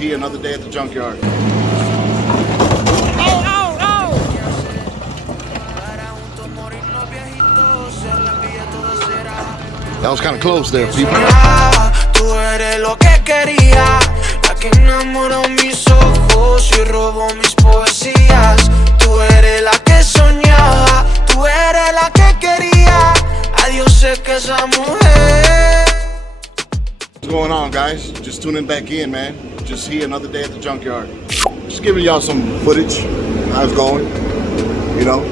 here, another day at the junkyard. That was kind of close there, people. Tú eres lo que quería, la que enamoró mis ojos y robó mis poesías. Tú eres la que soñaba, tú eres la que quería. Adiós, sé que esa mujer. What's going on, guys? Just tuning back in, man. Just here, another day at the junkyard. Just giving y'all some footage, how it's going, you know.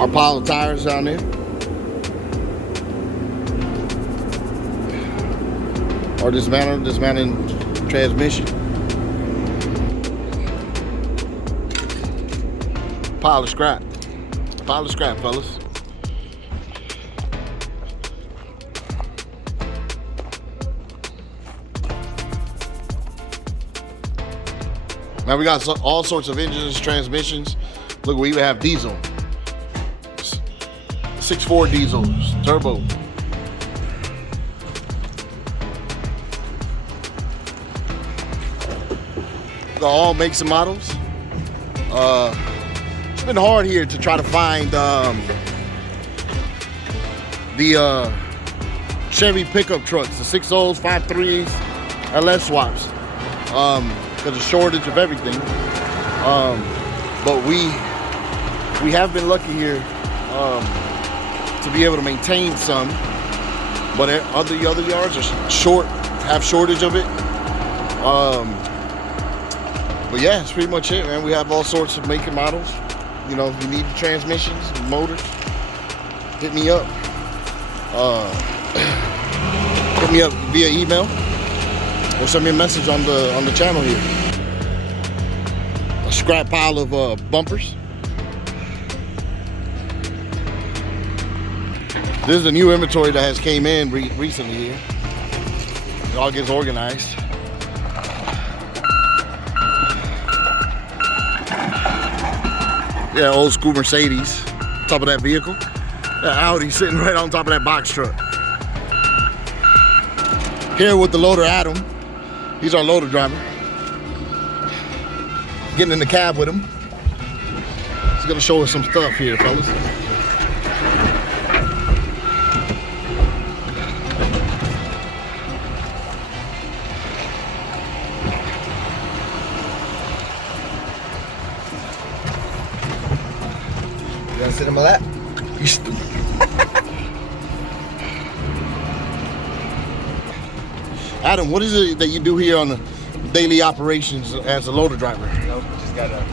Our pile of tires down there. Or dismantling transmission. Pile of scrap. Pile of scrap, fellas. Now we got all sorts of engines, transmissions. Look, we even have diesel. 6.4 diesels, turbo. Got all makes and models. It's been hard here to try to find the Chevy pickup trucks, the 6.0s, 5.3s, LS swaps, because of shortage of everything. But we have been lucky here to be able to maintain some, but other yards are have shortage of it. But yeah, that's pretty much it, man. We have all sorts of make and models. You know, if you need transmissions, motors, hit me up. Hit me up via email or send me a message on the channel here. A scrap pile of bumpers. This is a new inventory that has came in recently here. It all gets organized. Yeah, old school Mercedes, top of that vehicle. That Audi sitting right on top of that box truck. Here with the loader Adam. He's our loader driver. Getting in the cab with him. He's gonna show us some stuff here, fellas. You wanna sit in my lap? You stupid. Adam, what is it that you do here on the daily operations as a loader driver? Nope, just gotta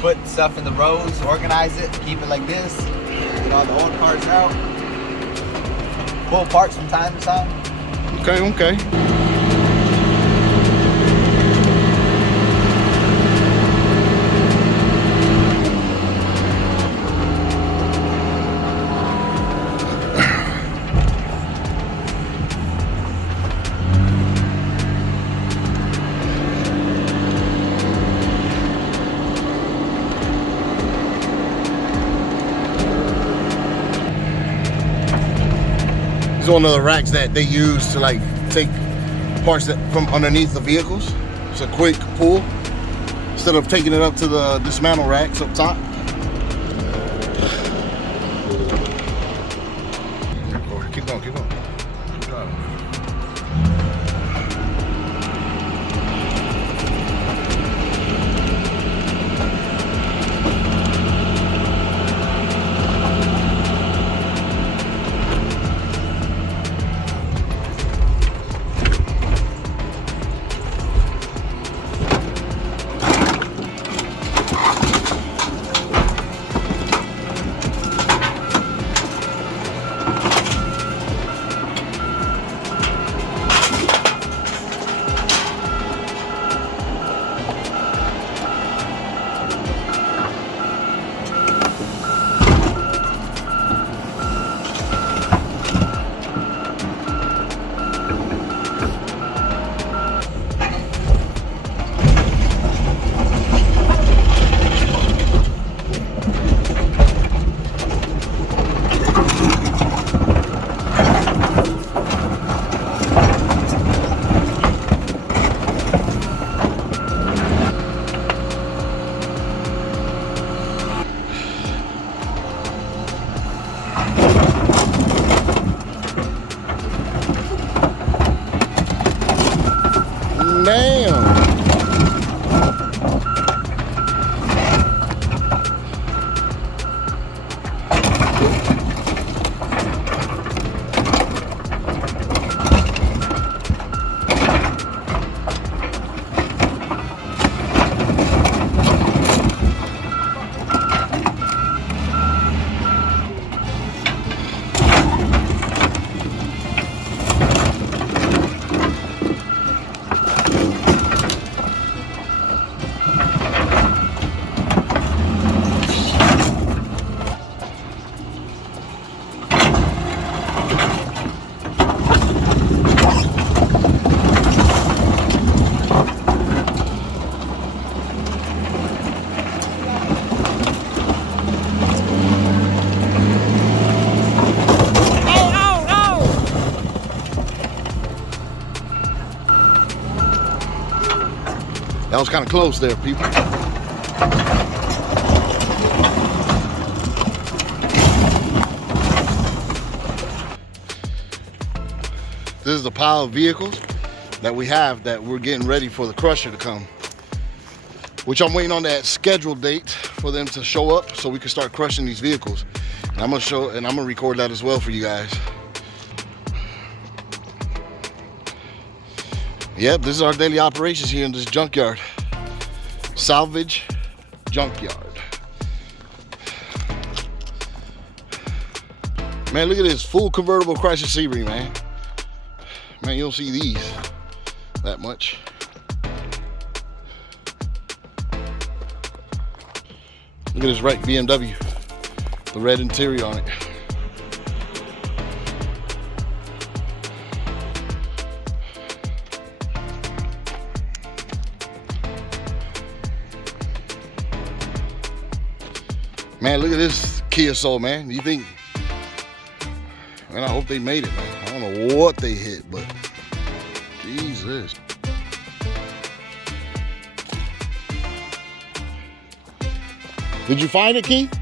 put stuff in the rows, organize it, keep it like this, get all the old parts out, pull parts from time to time. Okay. One of the racks that they use to like take parts that from underneath the vehicles. It's a quick pull instead of taking it up to the dismantle racks up top. Keep going. Keep driving. Damn. That was kind of close there, people. This is the pile of vehicles that we have that we're getting ready for the crusher to come, which I'm waiting on that scheduled date for them to show up so we can start crushing these vehicles. And I'm gonna record that as well for you guys. Yep, this is our daily operations here in this junkyard. Salvage junkyard. Man, look at this full convertible Chrysler Sebring, man. Man, you don't see these that much. Look at this wrecked BMW. The red interior on it. Man, look at this Kia Soul, man. You think, man, I hope they made it, man. I don't know what they hit, but Jesus. Did you find it, Keith?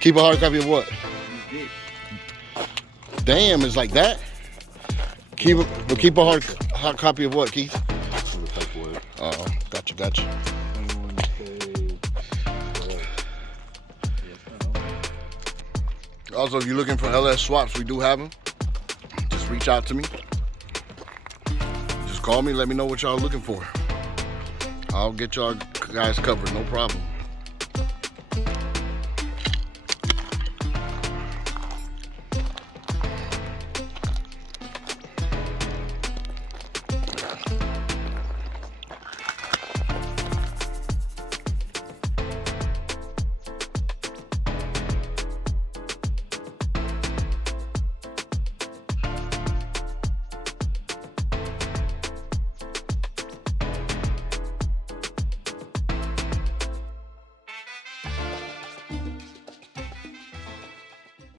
Keep a hard copy of what? Damn, it's like that? Keep a hard copy of what, Keith? Uh-oh, gotcha. Also, if you're looking for LS swaps, we do have them. Just reach out to me. Just call me, let me know what y'all looking for. I'll get y'all guys covered, no problem.